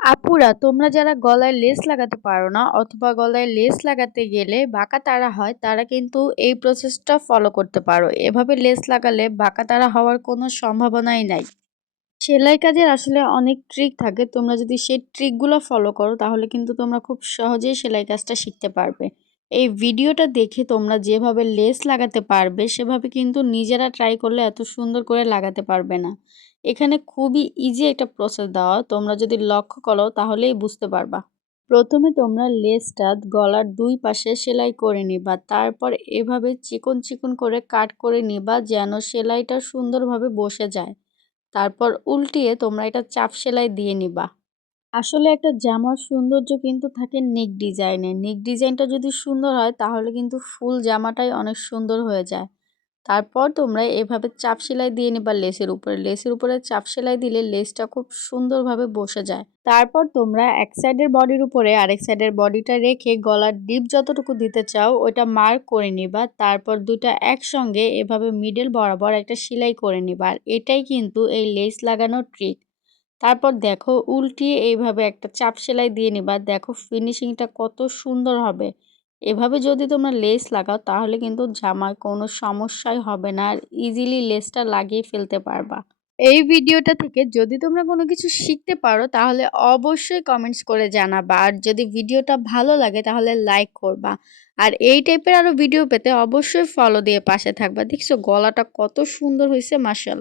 আপুরা তোমরা যারা গলায় লেস লাগাতে পারো না অথবা গলায় লেস লাগাতে গেলে বাঁকা তারা হয় তারা কিন্তু এই প্রসেসটা ফলো করতে পারো। এভাবে লেস লাগালে বাঁকা তারা হওয়ার কোনো সম্ভাবনাই নাই। সেলাই কাজের আসলে অনেক ট্রিক থাকে, তোমরা যদি সেই ট্রিকগুলো ফলো করো তাহলে কিন্তু তোমরা খুব সহজেই সেলাই কাজটা শিখতে পারবে। এই ভিডিওটা দেখে তোমরা যেভাবে লেস লাগাতে পারবে সেভাবে কিন্তু নিজেরা ট্রাই করলে এত সুন্দর করে লাগাতে পারবে না। এখানে খুবই ইজি একটা প্রসেস দেওয়া, তোমরা যদি লক্ষ্য করো তাহলেই বুঝতে পারবা। প্রথমে তোমরা লেসটা গলার দুই পাশে সেলাই করে নিবা, তারপর এভাবে চিকন চিকন করে কাট করে নিবা যেন সেলাইটা সুন্দরভাবে বসে যায়। তারপর উল্টিয়ে তোমরা এটা চাপ সেলাই দিয়ে নিবা। আসলে একটা জামার সৌন্দর্য কিন্তু থাকে নেক ডিজাইনে। নেক ডিজাইনটা যদি সুন্দর হয় তাহলে কিন্তু ফুল জামাটাই অনেক সুন্দর হয়ে যায়। তারপর তোমরা এভাবে চাপ সেলাই দিয়ে নিবা লেসের উপরে। লেসের উপরে চাপ সেলাই দিলে লেসটা খুব সুন্দরভাবে বসে যায়। তারপর তোমরা এক সাইডের বডির উপরে আরেক সাইডের বডিটা রেখে গলার ডিপ যতটুকু দিতে চাও ওইটা মার্ক করে নিবা। তারপর দুটা একসঙ্গে এভাবে মিডল বরাবর একটা সেলাই করে নিবা। আর এটাই কিন্তু এই লেস লাগানোর ট্রিক। তারপর দেখো উল্টিয়ে এইভাবে একটা চাপ সেলাই দিয়ে নিবা। দেখো ফিনিশিংটা কত সুন্দর হবে। এভাবে যদি তোমরা লেস লাগাও তাহলে কিন্তু জামায় কোনো সমস্যাই হবে না, আর ইজিলি লেসটা লাগিয়ে ফেলতে পারবা। এই ভিডিওটা থেকে যদি তোমরা কোনো কিছু শিখতে পারো তাহলে অবশ্যই কমেন্টস করে জানাবা, আর যদি ভিডিওটা ভালো লাগে তাহলে লাইক করবা। আর এই টাইপের আরো ভিডিও পেতে অবশ্যই ফলো দিয়ে পাশে থাকবা। দেখছো গলাটা কত সুন্দর হয়েছে, মাশাআল্লাহ।